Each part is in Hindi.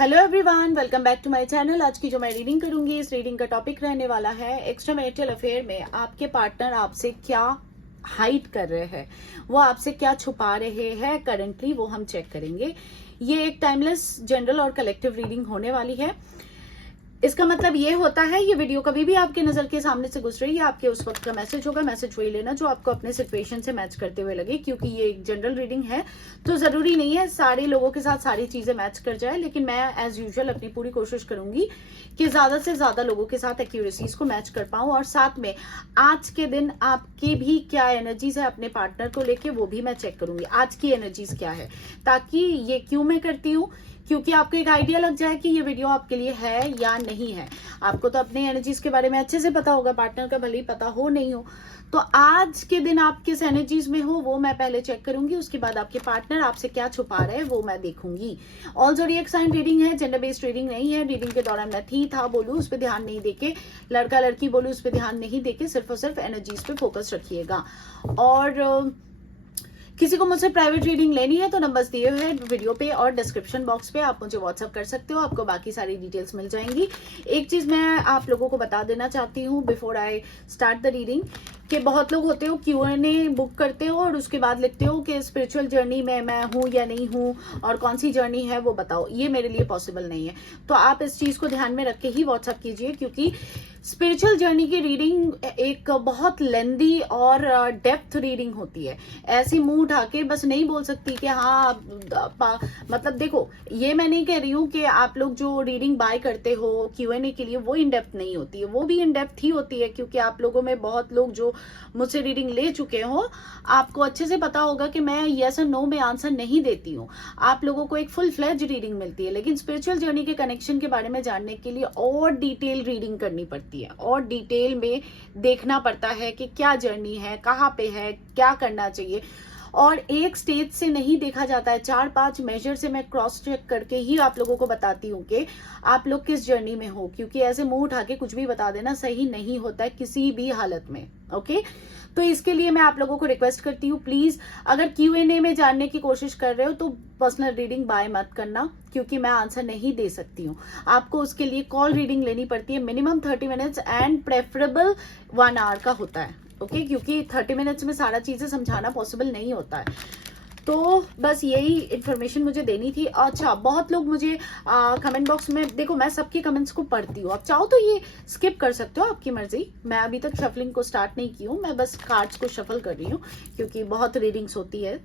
Hello everyone, welcome back to my channel. आज की जो मैं रीडिंग करूंगी, इस रीडिंग का टॉपिक रहने वाला है एक्स्ट्रा मैरिटल अफेयर में आपके पार्टनर आपसे क्या हाइड कर रहे हैं, वो आपसे क्या छुपा रहे हैं करंटली, वो हम चेक करेंगे। ये एक टाइमलेस जनरल और कलेक्टिव रीडिंग होने वाली है। इसका मतलब ये होता है, ये वीडियो कभी भी आपके नजर के सामने से गुजरे, ये आपके उस वक्त का मैसेज होगा। मैसेज वही लेना जो आपको अपने सिचुएशन से मैच करते हुए लगे, क्योंकि ये एक जनरल रीडिंग है तो जरूरी नहीं है सारे लोगों के साथ सारी चीजें मैच कर जाए, लेकिन मैं एज यूजुअल अपनी पूरी कोशिश करूंगी कि ज्यादा से ज्यादा लोगों के साथ एक्यूरेसीज को मैच कर पाऊं, और साथ में आज के दिन आपकी भी क्या एनर्जीज है अपने पार्टनर को लेके, वो भी मैं चेक करूंगी। आज की एनर्जीज क्या है, ताकि ये क्यों मैं करती हूँ, क्योंकि आपको एक आइडिया लग जाए कि ये वीडियो आपके लिए है या नहीं है। आपको तो अपने एनर्जीज के बारे में अच्छे से पता होगा, पार्टनर का भले ही पता हो नहीं हो। तो आज के दिन आप किस एनर्जीज में हो वो मैं पहले चेक करूंगी, उसके बाद आपके पार्टनर आपसे क्या छुपा रहे हैं वो मैं देखूंगी। ऑल ज़ोडिएक साइन रीडिंग है, जेंडर बेस्ड रीडिंग नहीं है। रीडिंग के दौरान मैं थी था बोलूं उस पर ध्यान नहीं देके, लड़का लड़की बोलूं उस पर ध्यान नहीं देके, सिर्फ और सिर्फ एनर्जीज पे फोकस रखिएगा। और किसी को मुझसे प्राइवेट रीडिंग लेनी है तो नंबर्स दिए हुए हैं वीडियो पे और डिस्क्रिप्शन बॉक्स पे, आप मुझे व्हाट्सअप कर सकते हो, आपको बाकी सारी डिटेल्स मिल जाएंगी। एक चीज मैं आप लोगों को बता देना चाहती हूँ before I start the reading, कि बहुत लोग होते हो Q&A बुक करते हो और उसके बाद लिखते हो कि स्पिरिचुअल जर्नी में मैं हूँ या नहीं हूँ और कौन सी जर्नी है वो बताओ। ये मेरे लिए पॉसिबल नहीं है, तो आप इस चीज को ध्यान में रख के ही व्हाट्सअप कीजिए, क्योंकि स्पिरिचुअल जर्नी की रीडिंग एक बहुत लेंदी और डेप्थ रीडिंग होती है। ऐसी मुंह उठा के बस नहीं बोल सकती कि हाँ मतलब देखो, ये मैं नहीं कह रही हूँ कि आप लोग जो रीडिंग बाय करते हो Q&A के लिए वो इन डेप्थ नहीं होती है, वो भी इन डेप्थ ही होती है, क्योंकि आप लोगों में बहुत लोग जो मुझसे रीडिंग ले चुके हो, आपको अच्छे से पता होगा कि मैं यस और नो में आंसर नहीं देती हूँ। आप लोगों को एक फुल फ्लेज रीडिंग मिलती है, लेकिन स्पिरिचुअल जर्नी के कनेक्शन के बारे में जानने के लिए और डिटेल रीडिंग करनी पड़ती है और डिटेल में देखना पड़ता है कि क्या जर्नी है, कहाँ पे है, क्या करना चाहिए। और एक स्टेज से नहीं देखा जाता है, 4-5 मेजर से मैं क्रॉस चेक करके ही आप लोगों को बताती हूँ कि आप लोग किस जर्नी में हो, क्योंकि ऐसे मुंह उठा के कुछ भी बता देना सही नहीं होता है किसी भी हालत में। ओके, तो इसके लिए मैं आप लोगों को रिक्वेस्ट करती हूँ, प्लीज अगर Q&A में जानने की कोशिश कर रहे हो तो पर्सनल रीडिंग बाय मत करना, क्योंकि मैं आंसर नहीं दे सकती हूँ। आपको उसके लिए कॉल रीडिंग लेनी पड़ती है, minimum 30 minutes and preferable 1 hour का होता है। ओके, क्योंकि 30 मिनट्स में सारा चीजें समझाना पॉसिबल नहीं होता है। तो बस यही इन्फॉर्मेशन मुझे देनी थी। अच्छा, बहुत लोग मुझे कमेंट बॉक्स में, देखो मैं सबके कमेंट्स को पढ़ती हूँ, आप चाहो तो ये स्किप कर सकते हो, आपकी मर्जी। मैं अभी तक शफलिंग को स्टार्ट नहीं की हूँ, मैं बस कार्ड्स को शफल कर रही हूँ, क्योंकि बहुत रीडिंग्स होती है।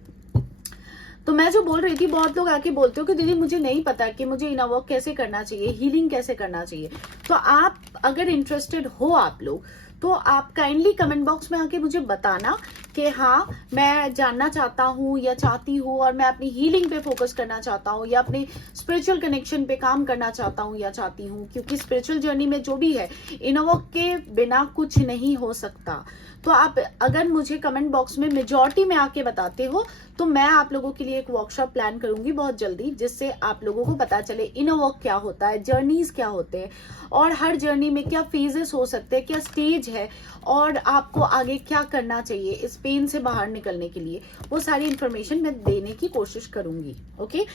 तो मैं जो बोल रही थी, बहुत लोग आके बोलते हो कि दीदी मुझे नहीं पता कि मुझे इनर वर्क कैसे करना चाहिए, हीलिंग कैसे करना चाहिए। तो आप अगर इंटरेस्टेड हो आप लोग, तो आप काइंडली कमेंट बॉक्स में आके मुझे बताना कि हाँ मैं जानना चाहता हूँ या चाहती हूँ, और मैं अपनी हीलिंग पे फोकस करना चाहता हूँ या अपने स्पिरिचुअल कनेक्शन पे काम करना चाहता हूँ या चाहती हूँ, क्योंकि स्पिरिचुअल जर्नी में जो भी है, इनर वर्क के बिना कुछ नहीं हो सकता। तो आप अगर मुझे कमेंट बॉक्स में मेजॉरिटी में आके बताते हो, तो मैं आप लोगों के लिए एक वर्कशॉप प्लान करूंगी बहुत जल्दी, जिससे आप लोगों को पता चले इनर वर्क क्या होता है, जर्नीज क्या होते हैं, और हर जर्नी में क्या फेजेस हो सकते हैं, क्या स्टेज है, और आपको आगे क्या करना चाहिए इस पेन से बाहर निकलने के लिए। वो सारी इंफॉर्मेशन मैं देने की कोशिश करूंगी। ओके,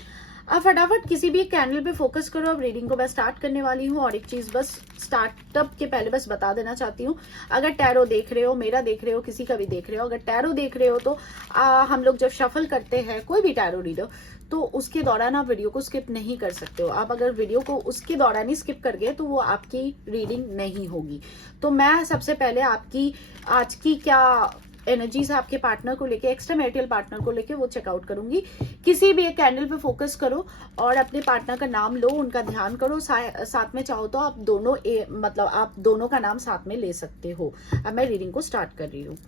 अब फटाफट किसी भी कैंडल पे फोकस करो। अब रीडिंग को मैं स्टार्ट करने वाली हूँ, और एक चीज बस स्टार्टअप के पहले बस बता देना चाहती हूँ, अगर टैरो देख रहे हो, मेरा देख रहे हो, किसी का भी देख रहे हो, अगर टैरो देख रहे हो तो हम लोग जब शफल करते हैं कोई भी टैरो रीडर, तो उसके दौरान आप वीडियो को स्किप नहीं कर सकते हो। आप अगर वीडियो को उसके दौरान ही स्किप कर गए तो वो आपकी रीडिंग नहीं होगी। तो मैं सबसे पहले आपकी आज की क्या एनर्जीज है आपके पार्टनर को लेके, एक्स्ट्रा मैरिटल पार्टनर को लेके, वो चेकआउट करूंगी। किसी भी एक कैंडल पे फोकस करो और अपने पार्टनर का नाम लो, उनका ध्यान करो, साथ में चाहो तो आप दोनों मतलब आप दोनों का नाम साथ में ले सकते हो। अब मैं रीडिंग को स्टार्ट कर रही हूँ।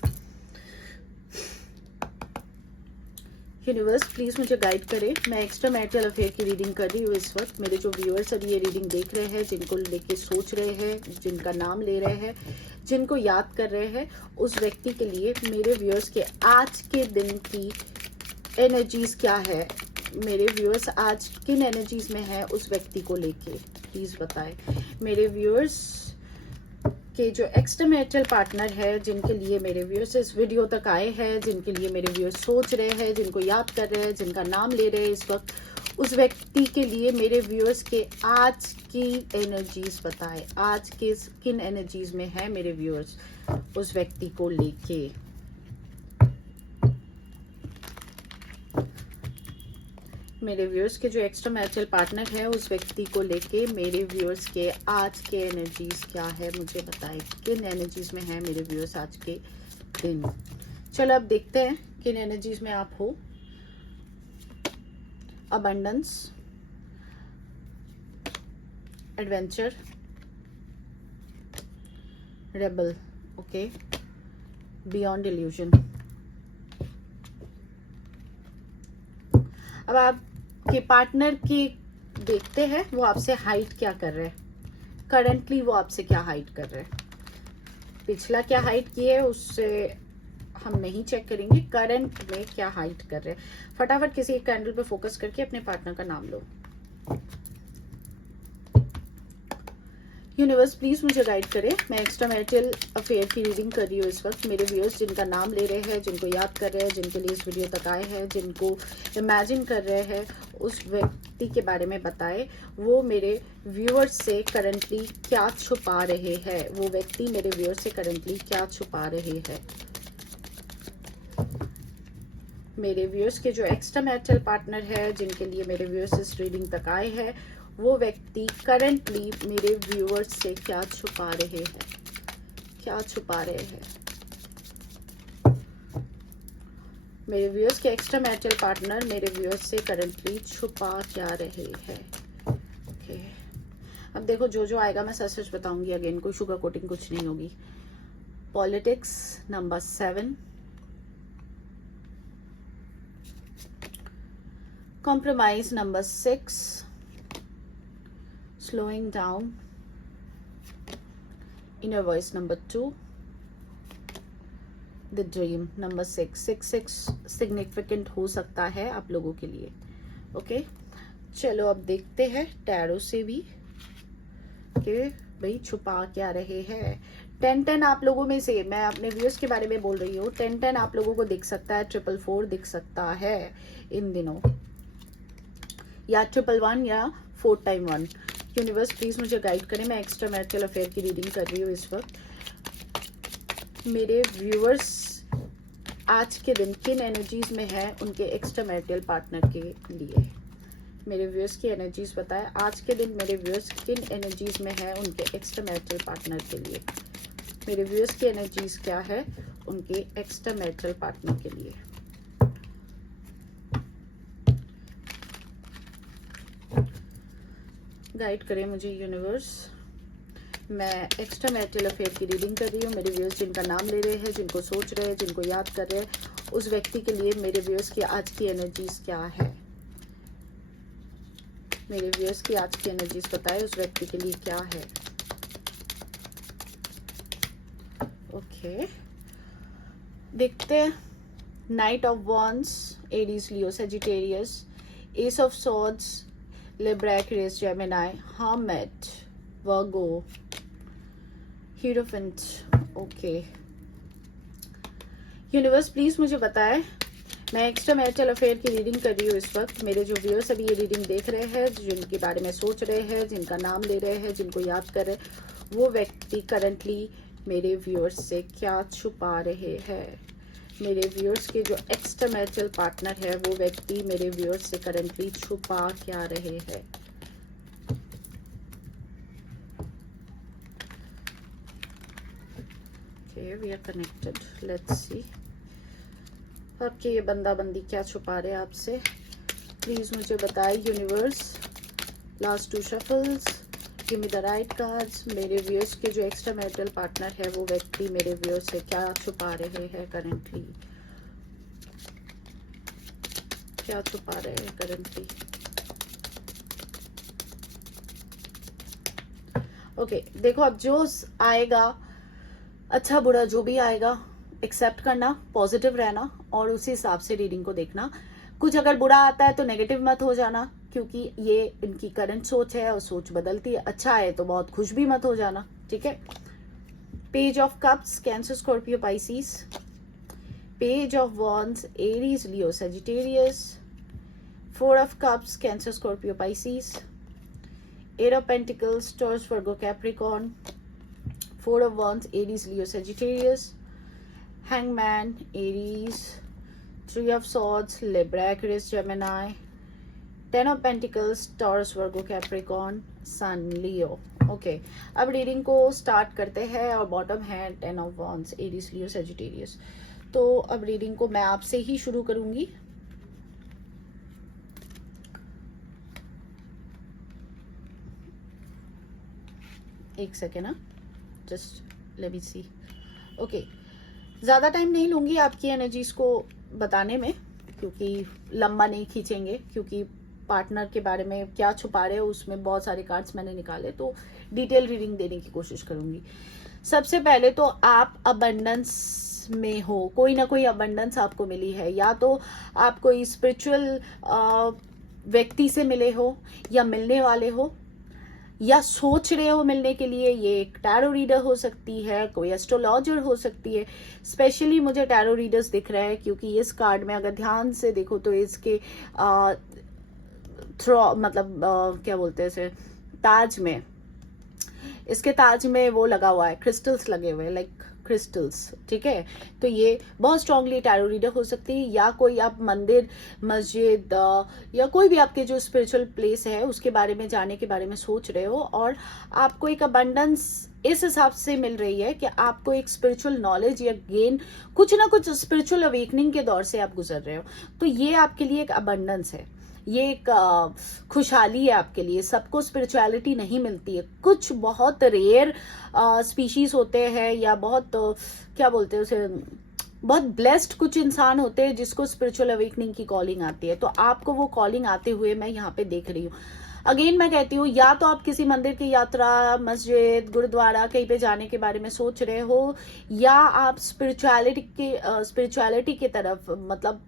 यूनिवर्स प्लीज मुझे गाइड करे। मैं एक्स्ट्रा मैरिटल अफेयर की रीडिंग कर रही हूँ इस वक्त। मेरे जो व्यूअर्स अभी ये रीडिंग देख रहे हैं, जिनको लेके सोच रहे हैं, जिनका नाम ले रहे हैं, जिनको याद कर रहे हैं, उस व्यक्ति के लिए मेरे व्यूअर्स के आज के दिन की एनर्जीज क्या है, मेरे व्यूअर्स आज किन एनर्जीज में है उस व्यक्ति को लेके, प्लीज बताएं। मेरे व्यूअर्स के जो एक्स्ट्रा मैरिटल पार्टनर है, जिनके लिए मेरे व्यूअर्स इस वीडियो तक आए हैं, जिनके लिए मेरे व्यूअर्स सोच रहे हैं, जिनको याद कर रहे हैं, जिनका नाम ले रहे हैं इस वक्त, उस व्यक्ति के लिए मेरे व्यूअर्स के आज की एनर्जीज बताए, आज के किन एनर्जीज में है मेरे व्यूअर्स उस व्यक्ति को लेके। मेरे व्यूअर्स के जो एक्स्ट्रा मैरिटल पार्टनर है उस व्यक्ति को लेके मेरे व्यूअर्स के आज के एनर्जीज क्या है मुझे बताए, किन एनर्जीज में है मेरे व्यूअर्स आज के दिन। चलो अब देखते हैं किन एनर्जीज में आप हो। Abundance, adventure, rebel, okay, beyond illusion. अब आपके पार्टनर की देखते हैं वो आपसे हाइट क्या कर रहे हैं, करंटली वो आपसे क्या हाइट कर रहे हैं। पिछला क्या हाइट किए उससे हम नहीं चेक करेंगे, करंट में क्या हाइट कर रहे हैं। फटाफट किसी एक कैंडल पे फोकस करके अपने पार्टनर का नाम लो। यूनिवर्स प्लीज मुझे गाइड करे, मैं एक्स्ट्रा मैरिटल अफेयर की रीडिंग कर रही हूँ इस वक्त। मेरे व्यूअर्स जिनका नाम ले रहे हैं, जिनको याद कर रहे हैं, जिनके लिए इस वीडियो तक आए हैं, जिनको इमेजिन कर रहे हैं, उस व्यक्ति के बारे में बताए। वो मेरे व्यूअर्स से करंटली क्या छुपा रहे हैं, वो व्यक्ति मेरे व्यूअर्स से करंटली क्या छुपा रहे हैं। मेरे व्यूअर्स के जो एक्स्ट्रा मैरिटल पार्टनर है, जिनके लिए मेरे व्यूअर्स इस रीडिंग तक आए हैं, वो व्यक्ति करंटली मेरे व्यूअर्स से क्या छुपा रहे हैं, क्या छुपा रहे हैं। मेरे व्यूअर्स के एक्स्ट्रा मैरिटल पार्टनर मेरे व्यूअर्स से करंटली छुपा क्या रहे हैं। ओके, अब देखो जो जो आएगा मैं सच सच बताऊंगी, अगेन कोई शुगर कोटिंग कुछ नहीं होगी। Politics number 7, compromise number 6, slowing down, inner voice number 2, the dream number 6। 6 significant हो सकता है आप लोगों के लिए। ओके, चलो अब देखते हैं टैरो से भी कि भाई छुपा क्या रहे हैं। 10 आप लोगों में से, मैं अपने व्यूअर्स के बारे में बोल रही हूँ, 10 आप लोगों को दिख सकता है, 444 दिख सकता है इन दिनों, या 111 या 4 टाइम 1। यूनिवर्स प्लीज मुझे गाइड करें, मैं एक्स्ट्रा मैरिटल अफेयर की रीडिंग कर रही हूँ इस वक्त। मेरे व्यूअर्स आज के दिन किन एनर्जीज में है उनके एक्स्ट्रा मैरिटल पार्टनर के लिए। मेरे व्यूअर्स की एनर्जीज बताएं, आज के दिन मेरे व्यूअर्स किन एनर्जीज में है उनके एक्स्ट्रा मैरिटल पार्टनर के लिए। मेरे व्यूअर्स की एनर्जीज क्या है उनके एक्स्ट्रा मैरिटल पार्टनर के लिए। गाइड करें मुझे यूनिवर्स, मैं एक्स्ट्रा मैरिटल अफेयर की रीडिंग कर रही हूँ। मेरे व्यूअर्स जिनका नाम ले रहे हैं, जिनको सोच रहे हैं, जिनको याद कर रहे हैं, उस व्यक्ति के लिए मेरे व्यूअर्स की आज की एनर्जीज क्या है। मेरे व्यूअर्स की आज की एनर्जीज बताएं, उस व्यक्ति के लिए क्या है। ओके, देखते हैं। Night of wands, Aries, Leo, Sagittarius, S of swords, Libra, Aquarius, Gemini, Hermit, Virgo, Hierophant। Okay, universe please मुझे बताएं, मैं एक्स्ट्रा मैरिटल अफेयर की रीडिंग कर रही हूँ इस वक्त। मेरे जो व्यूअर्स अभी ये रीडिंग देख रहे हैं, जिनके बारे में सोच रहे हैं, जिनका नाम ले रहे हैं, जिनको याद कर रहे हैं, वो व्यक्ति करंटली मेरे व्यूअर्स से क्या छुपा रहे हैं। मेरे व्यूअर्स के जो एक्स्ट्रा मैरिटल पार्टनर है वो व्यक्ति मेरे व्यूअर्स से करंटली छुपा क्या रहे हैं। Okay, we are connected, let's see आपके ये बंदा बंदी क्या छुपा रहे हैं आपसे। प्लीज मुझे बताएं universe. Last 2 shuffles, give me the right cards. मेरे व्यूअर्स के जो एक्स्ट्रा मैरिटल पार्टनर है वो व्यक्ति मेरे व्यूअर्स से क्या छुपा रहे हैं करंटली, क्या छुपा रहे हैं करंटली। ओके, देखो अब जो आएगा, अच्छा बुरा जो भी आएगा, एक्सेप्ट करना, पॉजिटिव रहना और उसी हिसाब से रीडिंग को देखना। कुछ अगर बुरा आता है तो नेगेटिव मत हो जाना, क्योंकि ये इनकी करंट सोच है और सोच बदलती है। अच्छा है तो बहुत खुश भी मत हो जाना, ठीक है। Page of cups, cancer, Scorpio, Pisces. Page of wands, Aries, Leo, Sagittarius. 4 of Cups, Cancer, Scorpio, Pisces. 8 of Pentacles, Taurus, Virgo, Capricorn. 4 of Wands, Aries, Leo, Sagittarius. Hangman, Aries. 3 of Swords, Libra, Aquarius, Gemini. 10 of Pentacles, Taurus, Virgo, Capricorn. Sun, Leo. Okay अब रीडिंग को स्टार्ट करते हैं और बॉटम है 10 of wands, Aries, Leo, Sagittarius. तो अब रीडिंग को मैं आपसे ही शुरू करूंगी। एक सेकेंड ना, जस्ट लेट मी सी। ओके, ज़्यादा टाइम नहीं लूंगी आपकी एनर्जीज को बताने में, क्योंकि लंबा नहीं खींचेंगे, क्योंकि पार्टनर के बारे में क्या छुपा रहे हो उसमें बहुत सारे कार्ड्स मैंने निकाले, तो डिटेल रीडिंग देने की कोशिश करूंगी। सबसे पहले तो आप अबंडेंस में हो, कोई ना कोई अबंडेंस आपको मिली है, या तो आप कोई स्पिरिचुअल व्यक्ति से मिले हो या मिलने वाले हो या सोच रहे हो मिलने के लिए। ये एक टैरो रीडर हो सकती है, कोई एस्ट्रोलॉजर हो सकती है। स्पेशली मुझे टैरो रीडर्स दिख रहे हैं, क्योंकि इस कार्ड में अगर ध्यान से देखो तो इसके मतलब क्या बोलते हैं इसे, ताज में, इसके ताज में वो लगा हुआ है, क्रिस्टल्स लगे हुए, लाइक क्रिस्टल्स, ठीक है। तो ये बहुत स्ट्रांगली टैरो रीडर हो सकती है, या कोई आप मंदिर, मस्जिद या कोई भी आपके जो स्पिरिचुअल प्लेस है उसके बारे में जाने के बारे में सोच रहे हो, और आपको एक अबंडेंस इस हिसाब से मिल रही है कि आपको एक स्पिरिचुअल नॉलेज या गेन, कुछ ना कुछ स्पिरिचुअल अवेकनिंग के दौर से आप गुजर रहे हो। तो ये आपके लिए एक अबंडेंस है, ये एक खुशहाली है आपके लिए। सबको स्पिरिचुअलिटी नहीं मिलती है, कुछ बहुत रेयर स्पीशीज होते हैं, या बहुत क्या बोलते हैं उसे, बहुत ब्लेस्ड कुछ इंसान होते हैं जिसको स्पिरिचुअल अवेकनिंग की कॉलिंग आती है। तो आपको वो कॉलिंग आते हुए मैं यहाँ पे देख रही हूँ। अगेन मैं कहती हूँ, या तो आप किसी मंदिर की यात्रा, मस्जिद, गुरुद्वारा कहीं पे जाने के बारे में सोच रहे हो, या आप स्पिरिचुअलिटी की तरफ, मतलब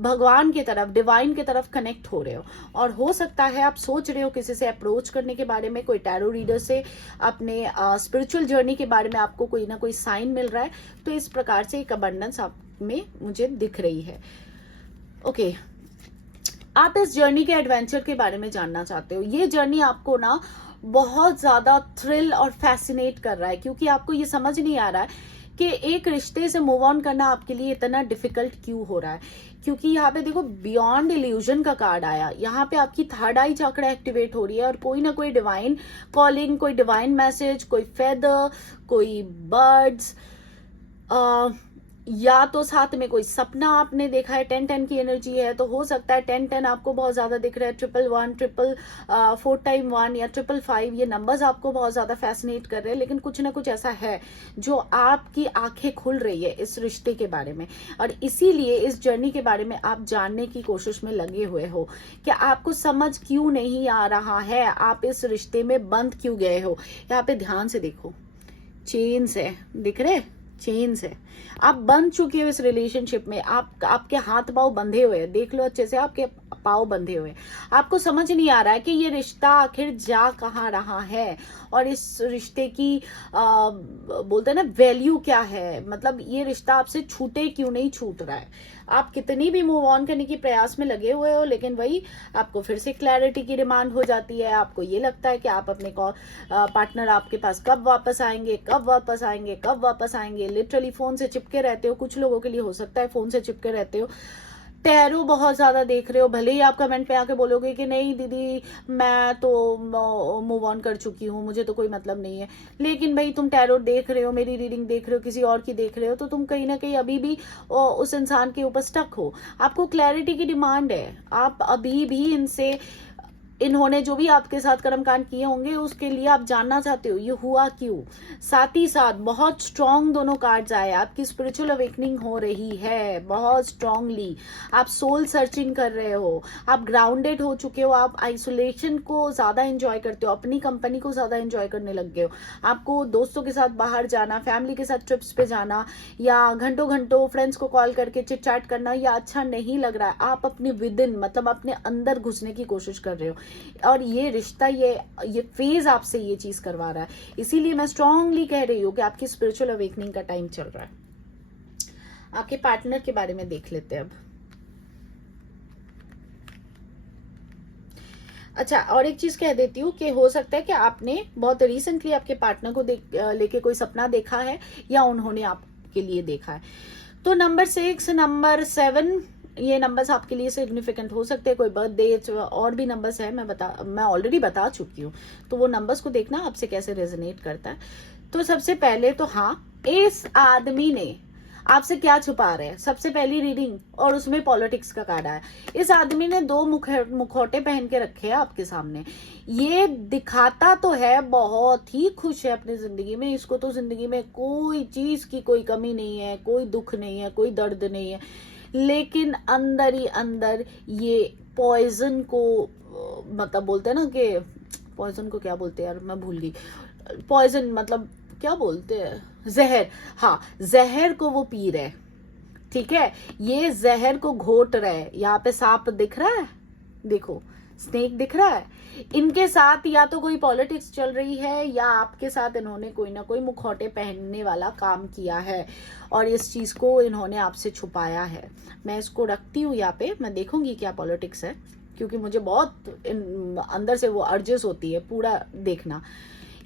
भगवान की तरफ, डिवाइन की तरफ कनेक्ट हो रहे हो। और हो सकता है आप सोच रहे हो किसी से अप्रोच करने के बारे में, कोई टैरो रीडर से अपने स्पिरिचुअल जर्नी के बारे में आपको कोई ना कोई साइन मिल रहा है। तो इस प्रकार से एक अबंडेंस आप में मुझे दिख रही है। ओके, आप इस जर्नी के एडवेंचर के बारे में जानना चाहते हो। ये जर्नी आपको ना बहुत ज्यादा थ्रिल और फैसिनेट कर रहा है, क्योंकि आपको ये समझ नहीं आ रहा है कि एक रिश्ते से मूव ऑन करना आपके लिए इतना डिफिकल्ट क्यों हो रहा है। क्योंकि यहाँ पे देखो बियॉन्ड इल्यूजन का कार्ड आया, यहाँ पे आपकी थर्ड आई चक्र एक्टिवेट हो रही है, और कोई ना कोई डिवाइन कॉलिंग, कोई डिवाइन मैसेज, कोई फेदर, कोई बर्ड्स, या तो साथ में कोई सपना आपने देखा है। 10-10 की एनर्जी है, तो हो सकता है 10-10 आपको बहुत ज्यादा दिख रहा है, 111, 4 टाइम 1 या 555, ये नंबर्स आपको बहुत ज्यादा फैसिनेट कर रहे हैं। लेकिन कुछ ना कुछ ऐसा है जो आपकी आंखें खुल रही है इस रिश्ते के बारे में, और इसीलिए इस जर्नी के बारे में आप जानने की कोशिश में लगे हुए हो कि आपको समझ क्यों नहीं आ रहा है, आप इस रिश्ते में बंद क्यों गए हो। यहाँ पे ध्यान से देखो, चेन्स है, दिख रहे, चेन्स है, आप बंध चुके हो इस रिलेशनशिप में। आपके हाथ पांव बंधे हुए हैं, देख लो अच्छे से, आपके पांव बंधे हुए। आपको समझ नहीं आ रहा है कि ये रिश्ता आखिर जा कहाँ रहा है, और इस रिश्ते की बोलते हैं ना वैल्यू क्या है, मतलब ये रिश्ता आपसे छूटे क्यों नहीं छूट रहा है। आप कितनी भी मूव ऑन करने की प्रयास में लगे हुए हो, लेकिन वही आपको फिर से क्लैरिटी की डिमांड हो जाती है। आपको ये लगता है कि आप अपने पार्टनर आपके पास कब वापस आएंगे, कब वापस आएंगे, कब वापस आएंगे। लिटरली फोन से चिपके रहते हो। कुछ लोगों के लिए हो सकता है फोन से चिपके रहते हो, टैरो बहुत ज्यादा देख रहे हो। भले ही आप कमेंट पे आके बोलोगे कि नहीं दीदी मैं तो मूव ऑन कर चुकी हूँ, मुझे तो कोई मतलब नहीं है, लेकिन भाई तुम टैरो देख रहे हो, मेरी रीडिंग देख रहे हो, किसी और की देख रहे हो, तो तुम कहीं ना कहीं अभी भी उस इंसान के ऊपर स्टक हो। आपको क्लैरिटी की डिमांड है, आप अभी भी इनसे, इन्होंने जो भी आपके साथ कर्मकांड किए होंगे उसके लिए आप जानना चाहते हो ये हुआ क्यों। साथ ही साथ बहुत स्ट्रांग दोनों कार्ड्स आए, आपकी स्पिरिचुअल अवेकनिंग हो रही है बहुत स्ट्रांगली। आप सोल सर्चिंग कर रहे हो, आप ग्राउंडेड हो चुके हो, आप आइसोलेशन को ज्यादा एंजॉय करते हो, अपनी कंपनी को ज्यादा एंजॉय करने लग गए हो। आपको दोस्तों के साथ बाहर जाना, फैमिली के साथ ट्रिप्स पे जाना, या घंटों घंटों फ्रेंड्स को कॉल करके चिट चैट करना, या अच्छा नहीं लग रहा है। आप अपने विद इन, मतलब अपने अंदर घुसने की कोशिश कर रहे हो, और ये रिश्ता, ये फेज आपसे ये चीज करवा रहा है। इसीलिए मैं स्ट्रांगली कह रही हूँ कि आपकी स्पिरिचुअल अवेकनिंग का टाइम चल रहा है। आपके पार्टनर के बारे में देख लेते हैं अब। अच्छा, और एक चीज कह देती हूँ कि हो सकता है कि आपने बहुत रिसेंटली आपके पार्टनर को लेके कोई सपना देखा है या उन्होंने आपके लिए देखा है। तो नंबर 6, नंबर 7, ये नंबर्स आपके लिए सिग्निफिकेंट हो सकते हैं। कोई बर्थडे और भी नंबर्स है, मैं ऑलरेडी बता चुकी हूँ। तो वो नंबर्स को देखना आपसे कैसे रेजोनेट करता है। तो सबसे पहले तो हाँ, इस आदमी ने आपसे क्या छुपा रहे हैं, सबसे पहली रीडिंग, और उसमें पॉलिटिक्स का कार्ड आया। इस आदमी ने 2 मुखौटे पहन के रखे हैं आपके सामने। ये दिखाता तो है बहुत ही खुश है अपनी जिंदगी में, इसको तो जिंदगी में कोई चीज की कोई कमी नहीं है, कोई दुख नहीं है, कोई दर्द नहीं है, लेकिन अंदर ही अंदर ये पॉइजन को, मतलब बोलते हैं ना कि पॉइजन को क्या बोलते हैं यार, मैं भूल गई। पॉइजन मतलब क्या बोलते हैं, जहर। हाँ, जहर को वो पी रहे, ठीक है। ये जहर को घोट रहे। यहाँ पे सांप दिख रहा है, देखो स्नेक दिख रहा है। इनके साथ या तो कोई पॉलिटिक्स चल रही है या आपके साथ इन्होंने कोई ना कोई मुखौटे पहनने वाला काम किया है और इस चीज को इन्होंने आपसे छुपाया है। मैं इसको रखती हूँ यहाँ पे, मैं देखूंगी क्या पॉलिटिक्स है, क्योंकि मुझे बहुत अंदर से वो अर्जेस होती है पूरा देखना।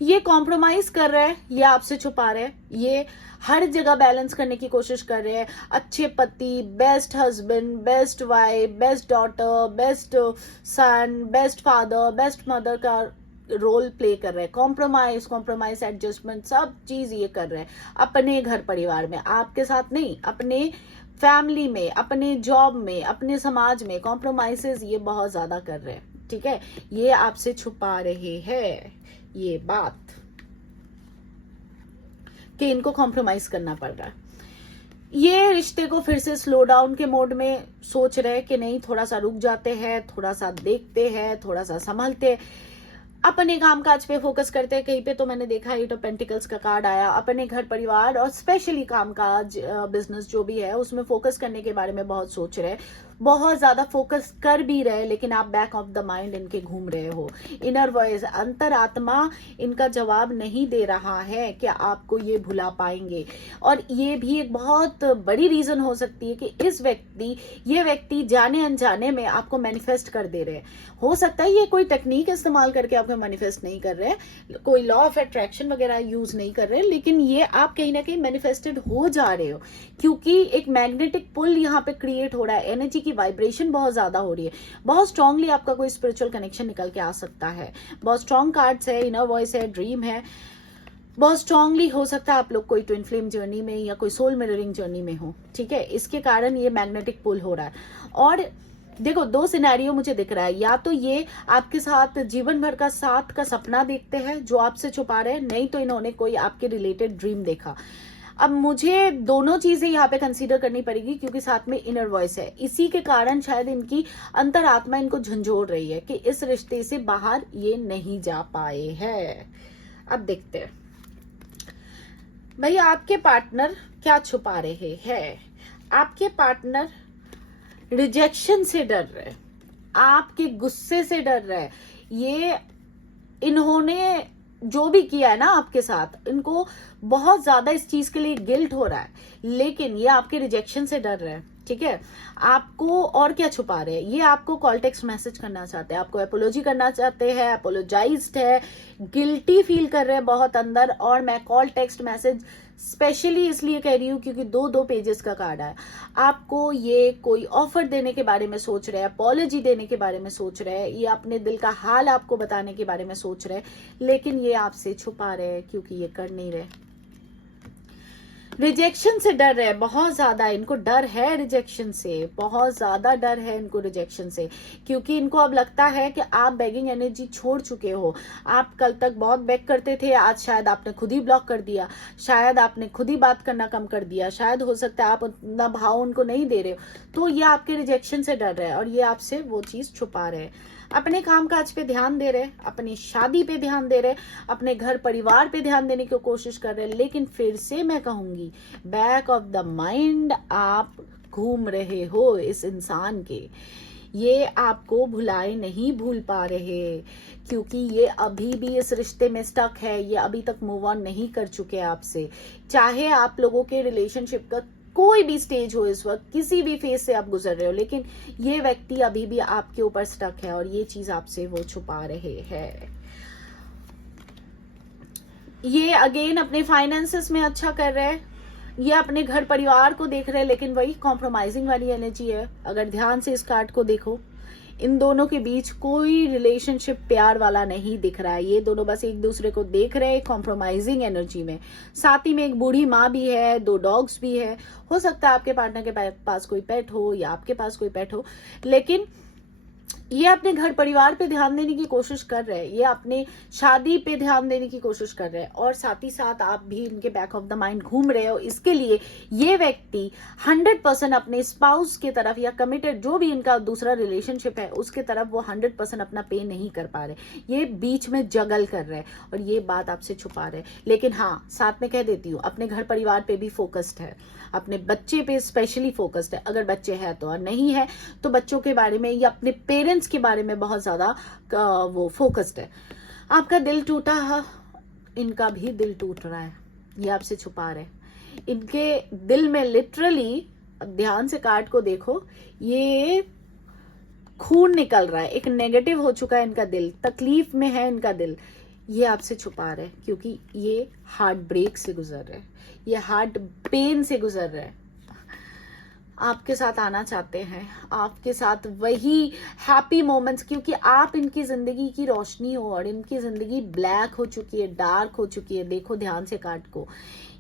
ये कॉम्प्रोमाइज कर रहे हैं, ये आपसे छुपा रहे हैं, ये हर जगह बैलेंस करने की कोशिश कर रहे हैं। अच्छे पति, best husband, best wife, best daughter, best सन, बेस्ट फादर, बेस्ट मदर का रोल प्ले कर रहे हैं। कॉम्प्रोमाइज एडजस्टमेंट सब चीज ये कर रहे हैं अपने घर परिवार में, आपके साथ नहीं, अपने फैमिली में, अपने जॉब में, अपने समाज में कॉम्प्रोमाइजेस ये बहुत ज्यादा कर रहे हैं, ठीक है। ये आपसे छुपा रहे हैं ये बात कि इनको कॉम्प्रोमाइज करना पड़ रहा है। ये रिश्ते को फिर से स्लो डाउन के मोड में सोच रहे कि नहीं, थोड़ा सा रुक जाते हैं, थोड़ा सा देखते हैं, थोड़ा सा संभलते हैं, अपने काम काज पे फोकस करते हैं। कहीं पे तो मैंने देखा 8 ऑफ पेंटिकल्स का कार्ड आया। अपने घर परिवार और स्पेशली काम काज, बिजनेस जो भी है उसमें फोकस करने के बारे में बहुत सोच रहे हैं, बहुत ज्यादा फोकस कर भी रहे, लेकिन आप बैक ऑफ द माइंड इनके घूम रहे हो। इनर वॉइस, अंतरात्मा इनका जवाब नहीं दे रहा है कि आपको ये भुला पाएंगे। और ये भी एक बहुत बड़ी रीजन हो सकती है कि ये व्यक्ति जाने अनजाने में आपको मैनिफेस्ट कर दे रहे हैं। हो सकता है ये कोई टेक्निक इस्तेमाल करके आपको मैनिफेस्ट नहीं कर रहे हैं, कोई लॉ ऑफ अट्रैक्शन वगैरह यूज नहीं कर रहे हैं, लेकिन ये आप कहीं ना कहीं मैनिफेस्टेड हो जा रहे हो, क्योंकि एक मैग्नेटिक पुल यहाँ पे क्रिएट हो रहा है। एनर्जी की वाइब्रेशन बहुत ज्यादा हो रही है, बहुत स्ट्रांगली आपका कोई स्पिरिचुअल कनेक्शन निकल के आ सकता है। बहुत स्ट्रांग कार्ड्स है, इनर वॉइस है, ड्रीम है, बहुत स्ट्रांगली हो सकता है आप लोग कोई ट्विन फ्लेम जर्नी में या कोई सोल मिररिंग जर्नी में हो, ठीक है। इसके कारण ये मैग्नेटिक पुल हो रहा है। और देखो 2 सिनेरियो मुझे दिख रहा है, या तो ये आपके साथ जीवन भर का साथ का सपना देखते हैं जो आपसे छुपा रहे हैं, नहीं तो इन्होंने कोई आपके रिलेटेड ड्रीम देखा। अब मुझे दोनों चीजें यहाँ पे कंसीडर करनी पड़ेगी, क्योंकि साथ में इनर वॉइस है। इसी के कारण शायद इनकी अंतरात्मा इनको झंझोड़ रही है कि इस रिश्ते से बाहर ये नहीं जा पाए हैं। अब देखते हैं भाई आपके पार्टनर क्या छुपा रहे हैं। आपके पार्टनर रिजेक्शन से डर रहे, आपके गुस्से से डर रहे। ये इन्होंने जो भी किया है ना आपके साथ, इनको बहुत ज्यादा इस चीज के लिए गिल्ट हो रहा है, लेकिन ये आपके रिजेक्शन से डर रहे हैं, ठीक है। आपको और क्या छुपा रहे हैं, ये आपको कॉल टेक्स्ट मैसेज करना चाहते हैं, आपको एपोलॉजी करना चाहते हैं, अपोलोजाइज्ड है, गिल्टी फील कर रहे हैं बहुत अंदर। और मैं कॉल टेक्स्ट मैसेज स्पेशली इसलिए कह रही हूँ क्योंकि 2 पेजेस का कार्ड है। आपको ये कोई ऑफर देने के बारे में सोच रहे हैं, अपॉलॉजी देने के बारे में सोच रहे हैं, ये अपने दिल का हाल आपको बताने के बारे में सोच रहे हैं, लेकिन ये आपसे छुपा रहे हैं क्योंकि ये कर नहीं रहे। रिजेक्शन से डर रहे, बहुत ज्यादा इनको डर है रिजेक्शन से, बहुत ज्यादा डर है इनको रिजेक्शन से, क्योंकि इनको अब लगता है कि आप बैगिंग एनर्जी छोड़ चुके हो। आप कल तक बहुत बैग करते थे, आज शायद आपने खुद ही ब्लॉक कर दिया, शायद आपने खुद ही बात करना कम कर दिया, शायद हो सकता है आप उतना भाव उनको नहीं दे रहे हो। तो ये आपके रिजेक्शन से डर रहे हैं और ये आपसे वो चीज छुपा रहे हैं। अपने काम काज पे ध्यान दे रहे, अपनी शादी पे ध्यान दे रहे, अपने घर परिवार पे ध्यान देने की कोशिश कर रहे, लेकिन फिर से मैं कहूंगी बैक ऑफ द माइंड आप घूम रहे हो इस इंसान के। ये आपको भुलाए नहीं भूल पा रहे, क्योंकि ये अभी भी इस रिश्ते में स्टक है, ये अभी तक मूव ऑन नहीं कर चुके आपसे। चाहे आप लोगों के रिलेशनशिप का कोई भी स्टेज हो इस वक्त, किसी भी फेज से आप गुजर रहे हो, लेकिन ये व्यक्ति अभी भी आपके ऊपर स्टक है और ये चीज आपसे वो छुपा रहे हैं। ये अगेन अपने फाइनेंसेस में अच्छा कर रहे हैं, ये अपने घर परिवार को देख रहे हैं, लेकिन वही कॉम्प्रोमाइजिंग वाली एनर्जी है। अगर ध्यान से इस कार्ड को देखो, इन दोनों के बीच कोई रिलेशनशिप प्यार वाला नहीं दिख रहा है। ये दोनों बस एक दूसरे को देख रहे हैं कॉम्प्रोमाइजिंग एनर्जी में। साथ ही में एक बूढ़ी माँ भी है, 2 डॉग्स भी है। हो सकता है आपके पार्टनर के पास कोई पेट हो या आपके पास कोई पेट हो, लेकिन ये अपने घर परिवार पे ध्यान देने की कोशिश कर रहे हैं, ये अपने शादी पे ध्यान देने की कोशिश कर रहे हैं, और साथ ही साथ आप भी इनके बैक ऑफ द माइंड घूम रहे हो। इसके लिए ये व्यक्ति 100% अपने स्पाउस की तरफ या कमिटेड जो भी इनका दूसरा रिलेशनशिप है उसके तरफ वो 100% अपना पे नहीं कर पा रहे। ये बीच में जगल कर रहे हैं और ये बात आपसे छुपा रहे हैं। लेकिन हाँ, साथ में कह देती हूँ, अपने घर परिवार पे भी फोकस्ड है, अपने बच्चे पे स्पेशली फोकस्ड है, अगर बच्चे हैं तो, और नहीं है तो बच्चों के बारे में या अपने पेरेंट्स के बारे में बहुत ज्यादा वो फोकस्ड है। आपका दिल टूटा है, इनका भी दिल टूट रहा है, ये आपसे छुपा रहे हैं। इनके दिल में लिटरली, ध्यान से कार्ड को देखो, ये खून निकल रहा है, एक नेगेटिव हो चुका है इनका दिल, तकलीफ में है इनका दिल, ये आपसे छुपा रहे हैं क्योंकि ये हार्ट ब्रेक से गुजर रहे हैं, ये हार्ट पेन से गुजर रहे हैं। आपके साथ आना चाहते हैं, आपके साथ वही हैप्पी मोमेंट्स, क्योंकि आप इनकी जिंदगी की रोशनी हो और इनकी जिंदगी ब्लैक हो चुकी है, डार्क हो चुकी है। देखो ध्यान से कार्ड को,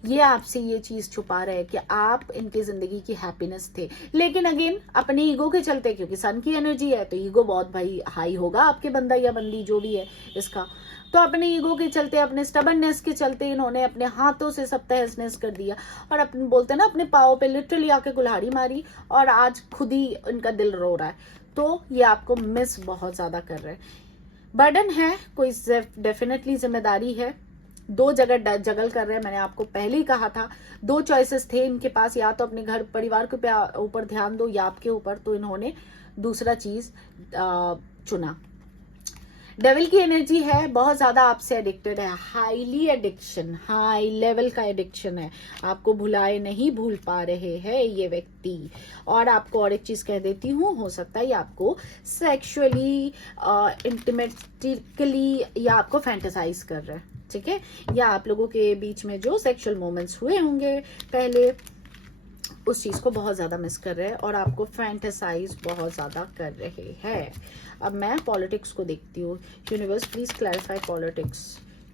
ये आपसे ये चीज छुपा रहे हैं कि आप इनकी जिंदगी की हैप्पीनेस थे, लेकिन अगेन अपने ईगो के चलते, क्योंकि सन की एनर्जी है तो ईगो बहुत भाई हाई होगा आपके बंदा या बंदी जो भी है इसका, तो अपने ईगो के चलते, अपने स्टबर्ननेस के चलते इन्होंने अपने हाथों से सब तहस नहस कर दिया और अपने बोलते ना अपने पाँव पे लिटरली आके कुल्हाड़ी मारी, और आज खुद ही इनका दिल रो रहा है। तो ये आपको मिस बहुत ज्यादा कर रहे हैं, बर्डन है, कोई डेफिनेटली जिम्मेदारी है, 2 जगह जगल कर रहे हैं। मैंने आपको पहले ही कहा था 2 चॉइसेस थे इनके पास, या तो अपने घर परिवार के ऊपर ध्यान दो या आपके ऊपर, तो इन्होंने दूसरा चीज चुना। डेविल की एनर्जी है, बहुत ज्यादा आपसे एडिक्टेड है, हाईली एडिक्शन, हाई लेवल का एडिक्शन है, आपको भुलाए नहीं भूल पा रहे हैं ये व्यक्ति। और आपको और एक चीज कह देती हूँ, हो सकता है ये आपको सेक्सुअली इंटीमेटिकली या आपको फैंटेसाइज कर रहे हैं, ठीक है, या आप लोगों के बीच में जो सेक्सुअल मोमेंट्स हुए होंगे पहले, उस चीज को बहुत ज्यादा मिस कर रहे हैं और आपको फैंटेसाइज बहुत ज्यादा कर रहे हैं। अब मैं पॉलिटिक्स को देखती हूँ। Universe please clarify politics.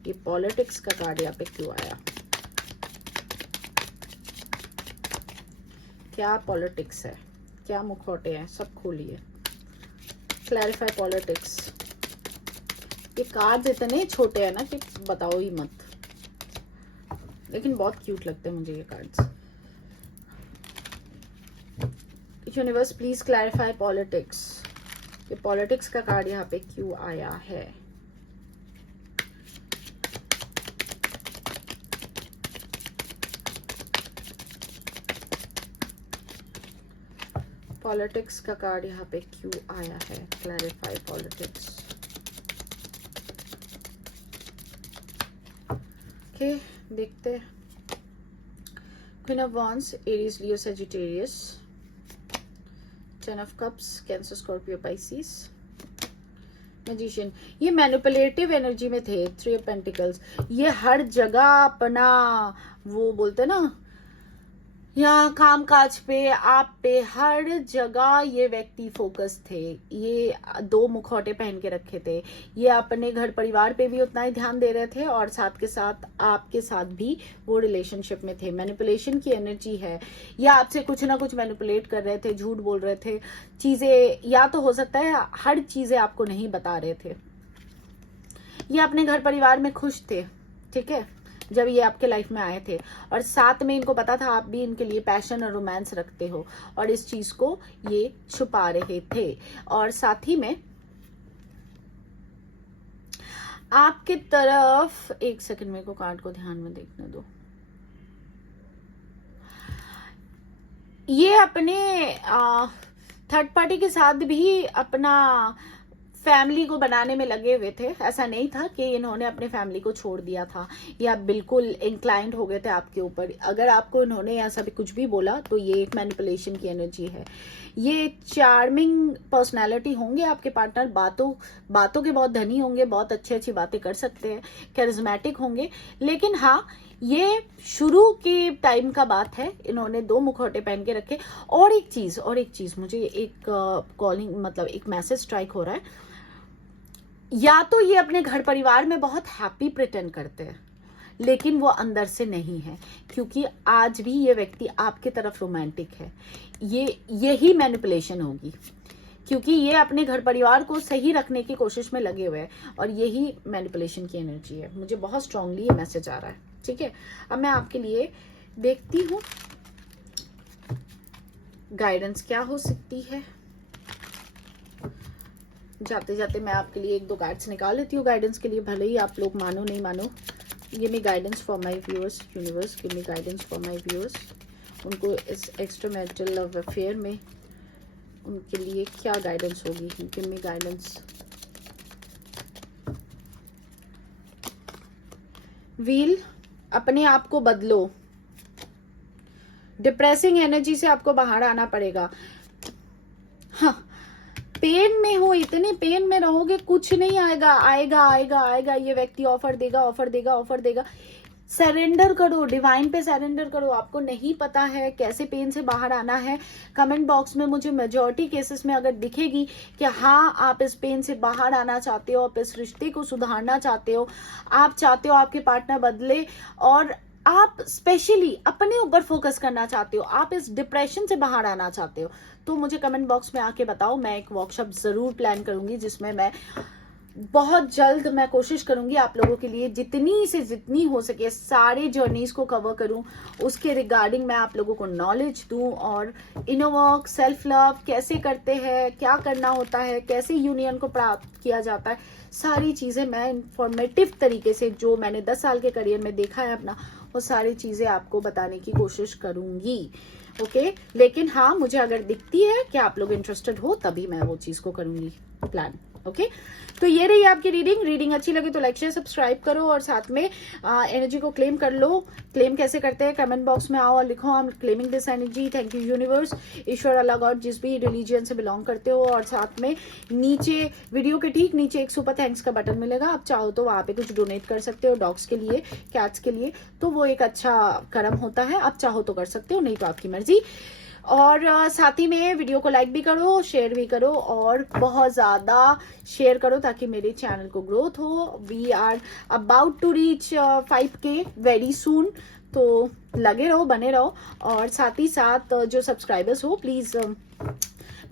ये पॉलिटिक्स का कार्ड यहाँ पे क्यों आया? क्या पॉलिटिक्स है, क्या मुखौटे हैं, सब खोलिए। Clarify politics. ये कार्ड्स इतने छोटे हैं ना कि बताओ ही मत, लेकिन बहुत क्यूट लगते हैं मुझे ये cards. Universe please clarify politics. ये पॉलिटिक्स का कार्ड यहाँ पे क्यों आया है? पॉलिटिक्स का कार्ड यहाँ पे क्यों आया है? Clarify politics. ओके, देखते। Queen of wands, Aries, Leo, Sagittarius, 10 of cups, cancer, Scorpio, Pisces, magician. ये मैनिपुलेटिव एनर्जी में थे। 3 ऑफ पेंटिकल्स, ये हर जगह अपना वो बोलते ना, यहाँ काम काज पे, आप पे, हर जगह ये व्यक्ति फोकस थे। ये 2 मुखौटे पहन के रखे थे। ये अपने घर परिवार पे भी उतना ही ध्यान दे रहे थे और साथ के साथ आपके साथ भी वो रिलेशनशिप में थे। मैनिपुलेशन की एनर्जी है, या आपसे कुछ ना कुछ मैनिपुलेट कर रहे थे, झूठ बोल रहे थे, चीजें, या तो हो सकता है हर चीजें आपको नहीं बता रहे थे। ये अपने घर परिवार में खुश थे, ठीक है, जब ये आपके लाइफ में आए थे, और साथ में इनको पता था आप भी इनके लिए पैशन और रोमांस रखते हो, और इस चीज को ये छुपा रहे थे। और साथ ही में आपकी तरफ, एक सेकंड मेरे को कार्ड को ध्यान में देखने दो, ये अपने थर्ड पार्टी के साथ भी अपना फैमिली को बनाने में लगे हुए थे। ऐसा नहीं था कि इन्होंने अपने फैमिली को छोड़ दिया था या बिल्कुल इंक्लाइंड हो गए थे आपके ऊपर। अगर आपको इन्होंने ऐसा भी कुछ भी बोला तो ये एक मैनिपुलेशन की एनर्जी है। ये चार्मिंग पर्सनालिटी होंगे आपके पार्टनर, बातों के बहुत धनी होंगे, बहुत अच्छी अच्छी बातें कर सकते हैं, कैरिज्मेटिक होंगे। लेकिन हाँ, ये शुरू के टाइम का बात है, इन्होंने 2 मुखौटे पहन के रखे। और एक चीज मुझे एक कॉलिंग मतलब एक मैसेज स्ट्राइक हो रहा है। या तो ये अपने घर परिवार में बहुत हैप्पी प्रिटेंड करते हैं, लेकिन वो अंदर से नहीं है, क्योंकि आज भी ये व्यक्ति आपके तरफ रोमांटिक है। यही मैनिपुलेशन होगी, क्योंकि ये अपने घर परिवार को सही रखने की कोशिश में लगे हुए हैं, और यही मैनिपुलेशन की एनर्जी है। मुझे बहुत स्ट्रांगली ये मैसेज आ रहा है। ठीक है, अब मैं आपके लिए देखती हूँ गाइडेंस क्या हो सकती है। जाते जाते मैं आपके लिए 1-2 कार्ड्स निकाल लेती हूँ गाइडेंस के लिए, भले ही आप लोग मानो नहीं मानो। Give me guidance for my viewers, universe give me guidance for my viewers. उनको इस एक्स्ट्रा मैरिटल लव अफेयर में उनके लिए क्या गाइडेंस होगी। Give me guidance. व्हील, अपने आप को बदलो। डिप्रेसिंग एनर्जी से आपको बाहर आना पड़ेगा। हाँ, पेन में हो, इतने पेन में रहोगे, कुछ नहीं आएगा। आएगा ये व्यक्ति ऑफर देगा। सरेंडर करो, डिवाइन पे सरेंडर करो। आपको नहीं पता है कैसे पेन से बाहर आना है, कमेंट बॉक्स में मुझे मेजॉरिटी केसेस में अगर दिखेगी कि हाँ आप इस पेन से बाहर आना चाहते हो, आप इस रिश्ते को सुधारना चाहते हो, आप चाहते हो आपके पार्टनर बदले, और आप स्पेशली अपने ऊपर फोकस करना चाहते हो, आप इस डिप्रेशन से बाहर आना चाहते हो, तो मुझे कमेंट बॉक्स में आके बताओ। मैं एक वर्कशॉप जरूर प्लान करूंगी, जिसमें मैं बहुत जल्द मैं कोशिश करूंगी आप लोगों के लिए जितनी से जितनी हो सके सारे जर्नीज को कवर करूं, उसके रिगार्डिंग मैं आप लोगों को नॉलेज दूं, और इनर वर्क, सेल्फ लव कैसे करते हैं, क्या करना होता है, कैसे यूनियन को प्राप्त किया जाता है, सारी चीजें मैं इंफॉर्मेटिव तरीके से, जो मैंने 10 साल के करियर में देखा है अपना, वो सारी चीजें आपको बताने की कोशिश करूंगी। ओके, लेकिन हाँ, मुझे अगर दिखती है कि आप लोग इंटरेस्टेड हो, तभी मैं वो चीज को करूंगी प्लान। ओके, तो ये रही आपकी रीडिंग अच्छी लगे तो लाइक शेयर सब्सक्राइब करो, और साथ में एनर्जी को क्लेम कर लो। क्लेम कैसे करते हैं, कमेंट बॉक्स में आओ और लिखो I am claiming this energy. Thank you universe, Ishwar, Allah, God, जिस भी रिलीजियन से बिलोंग करते हो। और साथ में नीचे वीडियो के ठीक नीचे एक सुपर थैंक्स का बटन मिलेगा, आप चाहो तो वहां पे कुछ डोनेट कर सकते हो, डॉग्स के लिए, कैट्स के लिए, तो वो एक अच्छा कर्म होता है। आप चाहो तो कर सकते हो, नहीं तो आपकी मर्जी। और साथ ही में वीडियो को लाइक भी करो, शेयर भी करो, और बहुत ज्यादा शेयर करो ताकि मेरे चैनल को ग्रोथ हो। We are about to reach 5K very soon, तो लगे रहो, बने रहो। और साथ ही साथ जो सब्सक्राइबर्स हो, प्लीज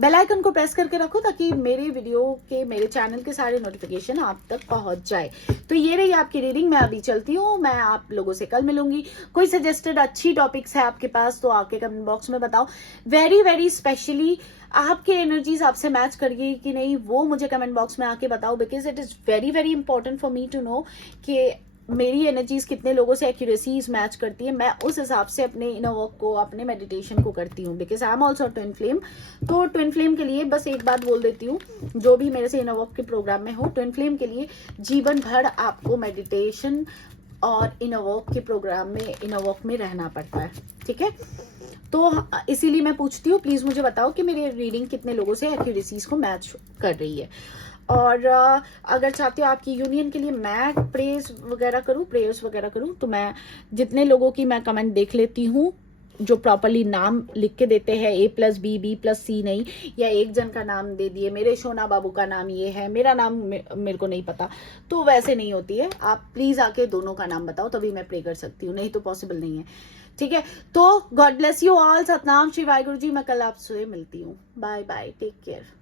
बेल आइकन को प्रेस करके रखो ताकि मेरे वीडियो के, मेरे चैनल के सारे नोटिफिकेशन आप तक पहुंच जाए। तो ये रही आपकी रीडिंग, मैं अभी चलती हूँ, मैं आप लोगों से कल मिलूंगी। कोई सजेस्टेड अच्छी टॉपिक्स है आपके पास तो आके कमेंट बॉक्स में बताओ। वेरी स्पेशली आपके एनर्जीज आपसे मैच कर गई कि नहीं, वो मुझे कमेंट बॉक्स में आके बताओ, because it is very important for me to know कि मेरी एनर्जीज कितने लोगों से एक्यूरेसीज मैच करती है। मैं उस हिसाब से अपने इनर वर्क को, अपने मेडिटेशन को करती हूँ, because I am also twin flame. तो ट्विन फ्लेम के लिए बस एक बात बोल देती हूँ, जो भी मेरे से इनर वर्क के प्रोग्राम में हो, ट्विन फ्लेम के लिए जीवन भर आपको मेडिटेशन और इनर वर्क के प्रोग्राम में, इनर वर्क में रहना पड़ता है। ठीक है, तो इसीलिए मैं पूछती हूँ, प्लीज मुझे बताओ कि मेरी रीडिंग कितने लोगों से एक्यूरेसीज को मैच कर रही है। और अगर चाहते हो आपकी यूनियन के लिए मैं प्रेयर्स वगैरह करूं, तो मैं जितने लोगों की मैं कमेंट देख लेती हूँ जो प्रॉपरली नाम लिख के देते हैं, A+B B+C नहीं, या एक जन का नाम दे दिए, मेरे शोना बाबू का नाम ये है, मेरा नाम मेरे को नहीं पता, तो वैसे नहीं होती है। आप प्लीज आके दोनों का नाम बताओ, तभी मैं प्रे कर सकती हूँ, नहीं तो पॉसिबल नहीं है। ठीक है, तो God bless you all. Satnam Shri Waheguru ji. मैं कल आपसे मिलती हूँ। Bye bye, take care.